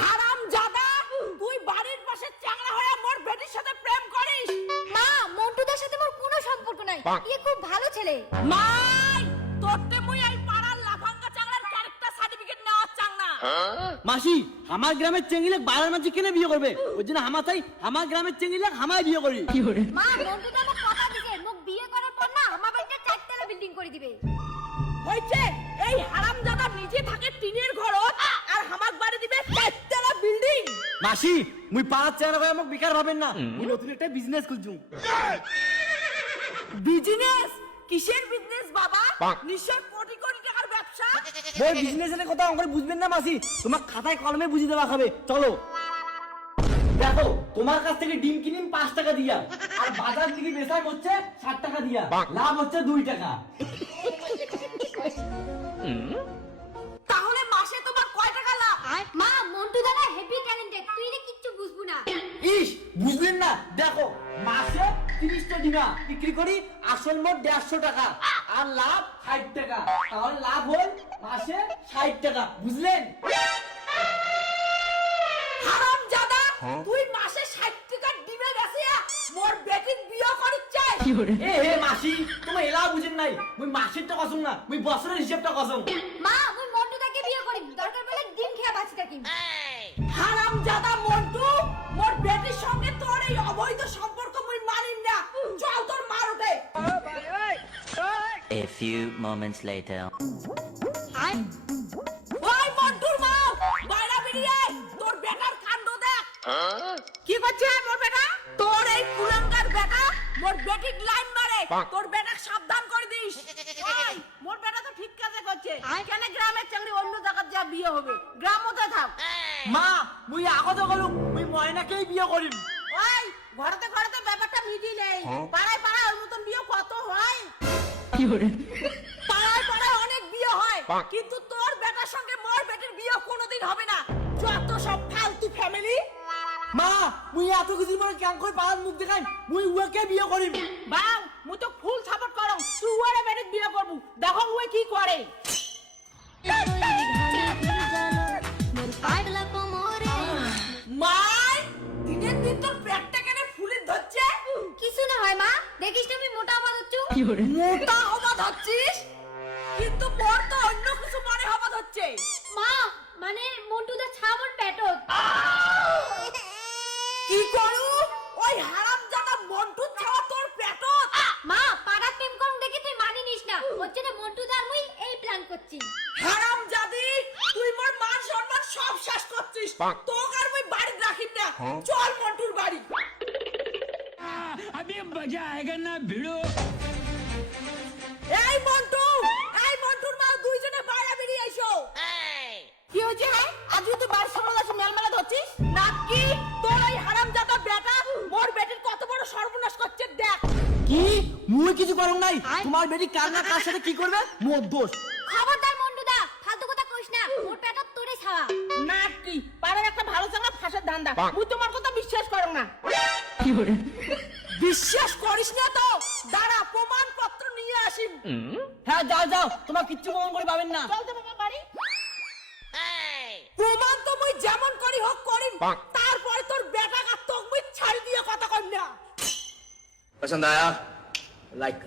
হারাম জাদা তুই বাড়ির পাশে চাংড়া হয়ে মোর বেটির সাথে প্রেম করিস? মা মন্টুদার সাথে মোর কোনো সম্পর্ক নাই। এ খুব ভালো ছেলে। মাই তোরতে মুই এই পাড়ার লাফাঙ্গা চাংড়ার ক্যারেক্টার সার্টিফিকেট নেওয়া চাংনা মাসি আমার গ্রামের চেঙ্গিলে বাড়ার মাঝে কেনে বিয়ে করবে? ওই জন্য আমার চাই আমার গ্রামের চেঙ্গিলে আমায় বিয়ে করি। মা মন্টুদা মোক কথা দিছে মোক বিয়ে করার পর না আমার বাড়িতে বিল্ডিং করে দিবে। হইছে এই হারাম জাদা নিজে থাকে টিনের ঘরত আর হামাক বাড়ি দিবে চারতলা বিল্ডিং মাসি মুই পাঁচ চেহারা করে আমাকে বেকার ভাবেন না। মুই নতুন একটা বিজনেস খুলছুম। বিজনেস কিসের বিজনেস বাবা? নিশ্চয় কোটি কোটি টাকার ব্যবসা? ওই বিজনেসের কথা আমার বুঝবেন না মাসি। তোমার খাতায় কলমে বুঝিয়ে দেওয়া হবে। চলো। দেখো তোমার কাছ থেকে ডিম কিনিম পাঁচ টাকা দিয়া। আর বাজার থেকে বেচাই হচ্ছে ষাট টাকা দিয়া। লাভ হচ্ছে দুই টাকা। তাহলে মাসে তোমার কয় টাকা লাভ? মা মন্টুদা না হেভি ট্যালেন্টেড তুই না কিচ্ছু বুঝব না। ইস বুঝলেন না? দেখো মাসে তিরিশটা ডিমা বিক্রি করি আসল মোট দেড়শো টাকা। আর লাভ ষাট টাকা। তাহলে লাভ হল মাসে ষাট টাকা। বুঝলেন? হারাম জাদা তুই মাসে 60 টাকা দিবে বেসিয়া মোর বেটির বিয়ে চাই এ হে মাসি তুমি এলাও বুঝেন নাই। মুই মাসেরটা কসম না মুই বছরের হিসাবটা কসম। মা মুই মন্টুদাকে বিয়ে করি দরকার পড়লে ডিম খেয়ে বাঁচি থাকি হারাম জাদা মন্টু মোর বেটির সঙ্গে তোর এই অবৈধ সম্পর্ক মুই মানিম না। চল তোর মার ওঠে। A few moments later. ওই মন্টুর মা বাইরা বেরিয়ে তোর বেটার কাণ্ড দেখ। কি করছে মোর বেটা। মোর বেটিক লাইন মারে তোর বেটা সাবধান করে দিস। ওই, মোর বেটা তো ঠিক কাজে করছে। কেন গ্রামের চাকরি অন্য জায়গার যা বিয়ে হবে? গ্রাম মতো থাক। মা মুই আগতে গেলু মুই ময়নাকেই বিয়ে করিম। ওই ঘরেতে ঘরেতে ব্যাপারটা মিটি নেই পাড়ায় পাড়ায় ওর মতন বিয়ে কত হয়? পাড়ায় পাড়ায় অনেক বিয়ে হয়। কিন্তু তোর বেটার সঙ্গে মোর বেটির বিয়ে কোনোদিন হবে না। যত সব মা মুই এত কিছু পরে কেন করে পাড়ার মুখ দেখাই মুই উয়াকে বিয়ে করিম বাং মুই তো ফুল সাপোর্ট করং তুই ওরে বেটির বিয়ে করবু দেখো ওই কি করে মাই দিনের দিন তোর পেটটা কেন ফুলে ধরছে কিছু না হয় মা। দেখিস তুমি মোটা হওয়া হচ্ছ মোটা হবা ধরছিস কিন্তু মোর তো অন্য কিছু মনে হবা ধরছে মা মানে মন্টুদা ছামর পেটত কি করু ওই হারাম জাদা মন্টু ছাওয়া তোর পেটত মা পাড়ার প্রেম করুন দেখে তুই মানি নিস না হচ্ছে না মন্টু দা মুই এই প্ল্যান করছি। হারাম জাদি তুই মোর মান সম্মান সব শেষ করছিস। তোকে আর মুই বাড়ি রাখিন না। হ্যাঁ। চল মন্টুর বাড়ি। আমি মজা আয়েগা না ভিড়ো। পারো নাই? তোমার বেটি কার না কার সাথে কি করবে? মোর দোষ। খবরদার মন্ডুদা ফালতু কথা কইস না মোর পেটত তোরে ছাওয়া। না কি? পারে একটা ভালো চাঙ্গা ফাঁসের ধান্দা। মুই তোমার কথা বিশ্বাস করো না। কি করে বিশ্বাস করিস না তো? দাঁড়া প্রমাণপত্র নিয়ে আসি হ্যাঁ যাও যাও তোমার কিচ্ছু প্রমাণ করে পাবেন না। চলতে তো বাবা বাড়ি। প্রমাণ তো মুই যেমন করি হোক করি তারপরে তোর বেটা কার তোক মুই ছাড়ি দিয়ে কথা কই না। পছন্দ আয়া like